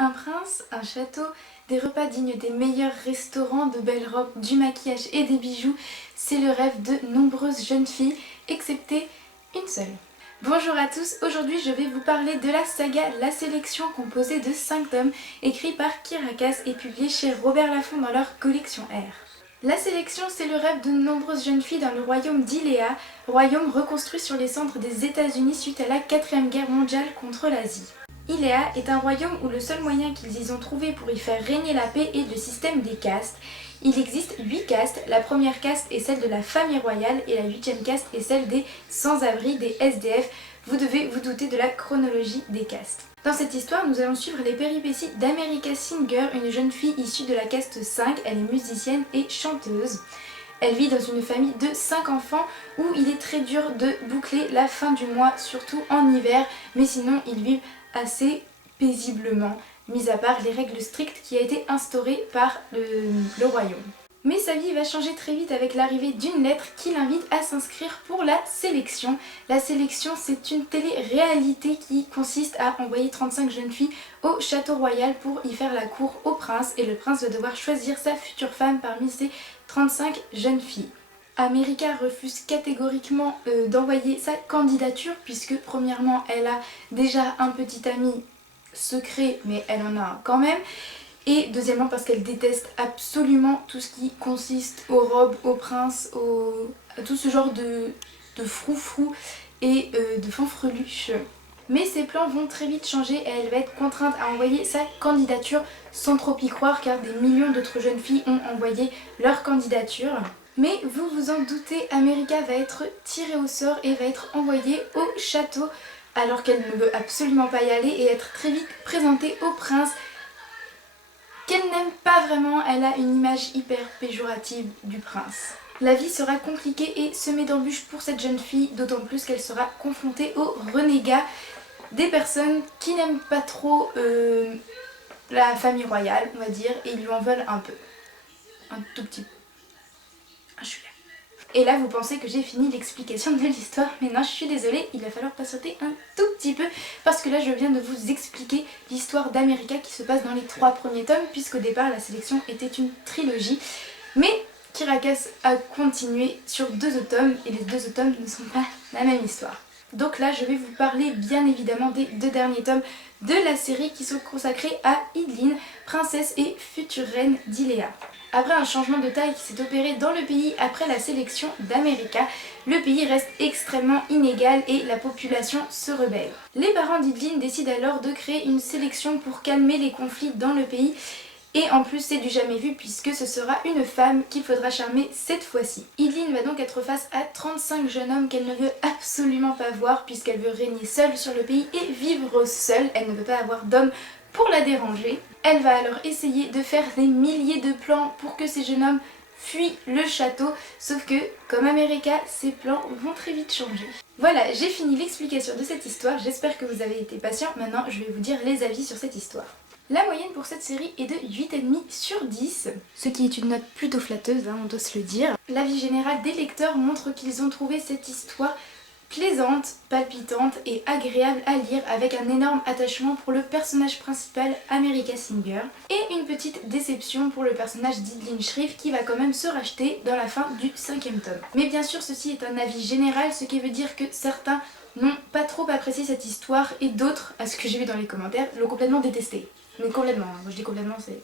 Un prince, un château, des repas dignes des meilleurs restaurants, de belles robes, du maquillage et des bijoux, c'est le rêve de nombreuses jeunes filles, excepté une seule. Bonjour à tous, aujourd'hui je vais vous parler de la saga La Sélection composée de 5 tomes, écrits par Kiera Cass et publiés chez Robert Laffont dans leur collection R. La Sélection, c'est le rêve de nombreuses jeunes filles dans le royaume d'Iléa, royaume reconstruit sur les cendres des États-Unis suite à la 4e guerre mondiale contre l'Asie. Iléa est un royaume où le seul moyen qu'ils y ont trouvé pour y faire régner la paix est le système des castes. Il existe 8 castes, la première caste est celle de la famille royale et la 8e caste est celle des sans-abri, des SDF. Vous devez vous douter de la chronologie des castes. Dans cette histoire, nous allons suivre les péripéties d'America Singer, une jeune fille issue de la caste 5, elle est musicienne et chanteuse. Elle vit dans une famille de 5 enfants où il est très dur de boucler la fin du mois, surtout en hiver, mais sinon ils vivent assez paisiblement, mis à part les règles strictes qui a été instaurées par le royaume. Mais sa vie va changer très vite avec l'arrivée d'une lettre qui l'invite à s'inscrire pour la sélection. La sélection, c'est une télé-réalité qui consiste à envoyer 35 jeunes filles au château royal pour y faire la cour au prince, et le prince va devoir choisir sa future femme parmi ces 35 jeunes filles. America refuse catégoriquement d'envoyer sa candidature puisque premièrement elle a déjà un petit ami secret mais elle en a un quand même, et deuxièmement parce qu'elle déteste absolument tout ce qui consiste aux robes, aux princes, à tout ce genre de froufrou et de fanfreluches. Mais ses plans vont très vite changer et elle va être contrainte à envoyer sa candidature sans trop y croire car des millions d'autres jeunes filles ont envoyé leur candidature. Mais vous vous en doutez, America va être tirée au sort et va être envoyée au château alors qu'elle ne veut absolument pas y aller et être très vite présentée au prince qu'elle n'aime pas vraiment. Elle a une image hyper péjorative du prince. La vie sera compliquée et semée d'embûches pour cette jeune fille, d'autant plus qu'elle sera confrontée aux renégats, des personnes qui n'aiment pas trop la famille royale, on va dire, et ils lui en veulent un peu. Un tout petit peu. Je suis là. Et là vous pensez que j'ai fini l'explication de l'histoire, mais non, je suis désolée, il va falloir patienter un tout petit peu parce que là je viens de vous expliquer l'histoire d'America qui se passe dans les 3 premiers tomes, puisqu'au départ la sélection était une trilogie, mais Kiera Cass a continué sur 2 autres tomes et les 2 autres tomes ne sont pas la même histoire. Donc là je vais vous parler bien évidemment des 2 derniers tomes de la série qui sont consacrés à Idlin, princesse et future reine d'Iléa. Après un changement de taille qui s'est opéré dans le pays après la sélection d'America, le pays reste extrêmement inégal et la population se rebelle. Les parents d'Idlin décident alors de créer une sélection pour calmer les conflits dans le pays, et en plus c'est du jamais vu puisque ce sera une femme qu'il faudra charmer cette fois-ci. Idlin va donc être face à 35 jeunes hommes qu'elle ne veut absolument pas voir puisqu'elle veut régner seule sur le pays et vivre seule, elle ne veut pas avoir d'hommes pour la déranger. Elle va alors essayer de faire des milliers de plans pour que ces jeunes hommes fuient le château, sauf que, comme America, ces plans vont très vite changer. Voilà, j'ai fini l'explication de cette histoire, j'espère que vous avez été patients. Maintenant, je vais vous dire les avis sur cette histoire. La moyenne pour cette série est de 8,5 sur 10, ce qui est une note plutôt flatteuse, on doit se le dire. L'avis général des lecteurs montre qu'ils ont trouvé cette histoire plaisante, palpitante et agréable à lire, avec un énorme attachement pour le personnage principal America Singer et une petite déception pour le personnage d'Idlin Shrieve qui va quand même se racheter dans la fin du 5e tome. Mais bien sûr ceci est un avis général, ce qui veut dire que certains n'ont pas trop apprécié cette histoire et d'autres, à ce que j'ai vu dans les commentaires, l'ont complètement détestée. Mais complètement, quand je dis complètement c'est...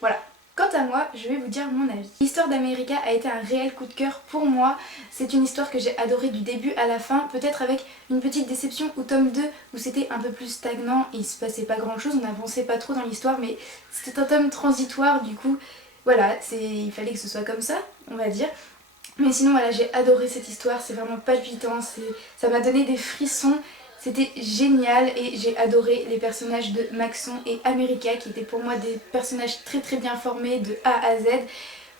Voilà. Quant à moi, je vais vous dire mon avis. L'histoire d'America a été un réel coup de cœur pour moi. C'est une histoire que j'ai adorée du début à la fin, peut-être avec une petite déception au tome 2 où c'était un peu plus stagnant et il se passait pas grand chose, on n'avançait pas trop dans l'histoire, mais c'était un tome transitoire, du coup voilà, il fallait que ce soit comme ça, on va dire. Mais sinon voilà, j'ai adoré cette histoire, c'est vraiment palpitant, ça m'a donné des frissons. C'était génial et j'ai adoré les personnages de Maxon et America qui étaient pour moi des personnages très très bien formés de A à Z.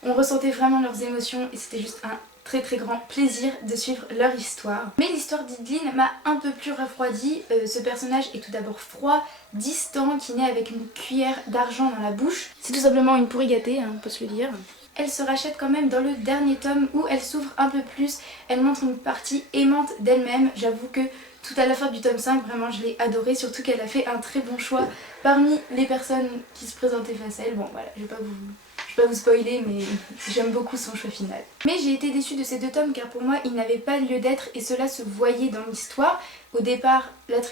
On ressentait vraiment leurs émotions et c'était juste un très très grand plaisir de suivre leur histoire. Mais l'histoire d'Idlin m'a un peu plus refroidi. Ce personnage est tout d'abord froid, distant, qui naît avec une cuillère d'argent dans la bouche. C'est tout simplement une pourri gâtée, on peut se le dire. Elle se rachète quand même dans le dernier tome où elle s'ouvre un peu plus, elle montre une partie aimante d'elle-même. J'avoue que tout à la fin du tome 5, vraiment je l'ai adoré, surtout qu'elle a fait un très bon choix parmi les personnes qui se présentaient face à elle. Bon voilà, je vais pas vous spoiler, mais j'aime beaucoup son choix final. Mais j'ai été déçue de ces 2 tomes car pour moi ils n'avaient pas lieu d'être et cela se voyait dans l'histoire. Au départ, la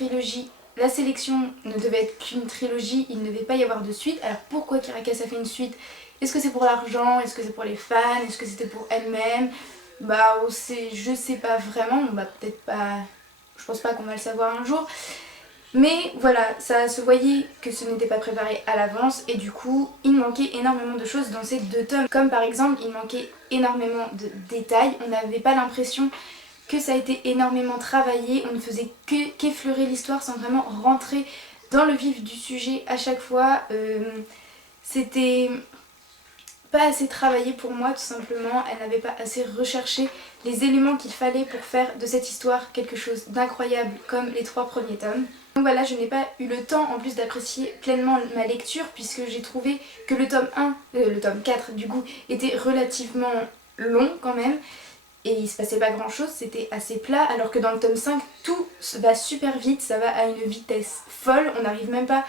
sélection ne devait être qu'une trilogie, il ne devait pas y avoir de suite. Alors pourquoi Kirakas a fait une suite? Est-ce que c'est pour l'argent? Est-ce que c'est pour les fans? Est-ce que c'était pour elle-même? Bah je sais pas vraiment, on va peut-être pas... Je pense pas qu'on va le savoir un jour. Mais voilà, ça se voyait que ce n'était pas préparé à l'avance et du coup, il manquait énormément de choses dans ces 2 tomes. Comme par exemple, il manquait énormément de détails. On n'avait pas l'impression que ça a été énormément travaillé. On ne faisait qu'effleurer l'histoire sans vraiment rentrer dans le vif du sujet à chaque fois. C'était pas assez travaillé pour moi tout simplement. Elle n'avait pas assez recherché les éléments qu'il fallait pour faire de cette histoire quelque chose d'incroyable comme les 3 premiers tomes. Donc voilà, je n'ai pas eu le temps en plus d'apprécier pleinement ma lecture puisque j'ai trouvé que le tome 4 du coup était relativement long quand même et il se passait pas grand chose, c'était assez plat alors que dans le tome 5 tout va super vite, ça va à une vitesse folle, on n'arrive même pas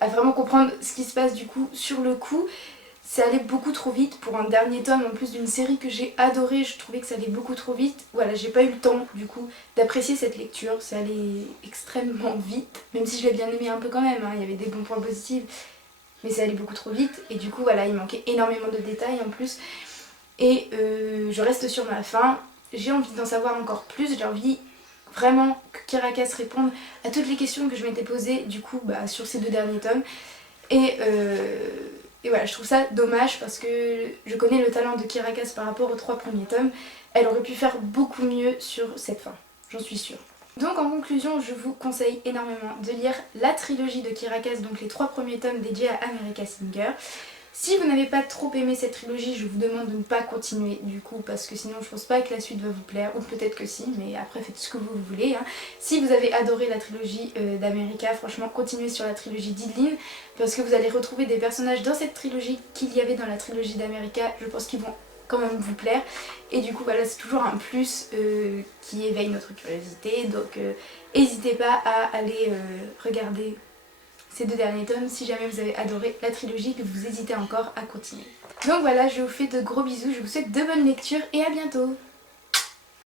à vraiment comprendre ce qui se passe du coup sur le coup. Ça allait beaucoup trop vite pour un dernier tome en plus d'une série que j'ai adorée, je trouvais que ça allait beaucoup trop vite. Voilà, j'ai pas eu le temps du coup d'apprécier cette lecture, ça allait extrêmement vite, même si je l'ai bien aimé un peu quand même, hein. Il y avait des bons points positifs, mais ça allait beaucoup trop vite et du coup voilà, il manquait énormément de détails en plus. Et je reste sur ma faim, j'ai envie d'en savoir encore plus, j'ai envie vraiment que Kirakas réponde à toutes les questions que je m'étais posées du coup sur ces 2 derniers tomes. Et voilà, je trouve ça dommage parce que je connais le talent de Kirakas par rapport aux 3 premiers tomes. Elle aurait pu faire beaucoup mieux sur cette fin, j'en suis sûre. Donc en conclusion, je vous conseille énormément de lire la trilogie de Kirakas, donc les 3 premiers tomes dédiés à America Singer. Si vous n'avez pas trop aimé cette trilogie, je vous demande de ne pas continuer du coup parce que sinon je pense pas que la suite va vous plaire, ou peut-être que si, mais après faites ce que vous voulez, hein. Si vous avez adoré la trilogie d'America, franchement continuez sur la trilogie d'Ideline parce que vous allez retrouver des personnages dans cette trilogie qu'il y avait dans la trilogie d'America, je pense qu'ils vont quand même vous plaire et du coup voilà, c'est toujours un plus qui éveille notre curiosité, donc n'hésitez pas à aller regarder ces 2 derniers tomes si jamais vous avez adoré la trilogie et que vous hésitez encore à continuer. Donc voilà, je vous fais de gros bisous, je vous souhaite de bonnes lectures et à bientôt.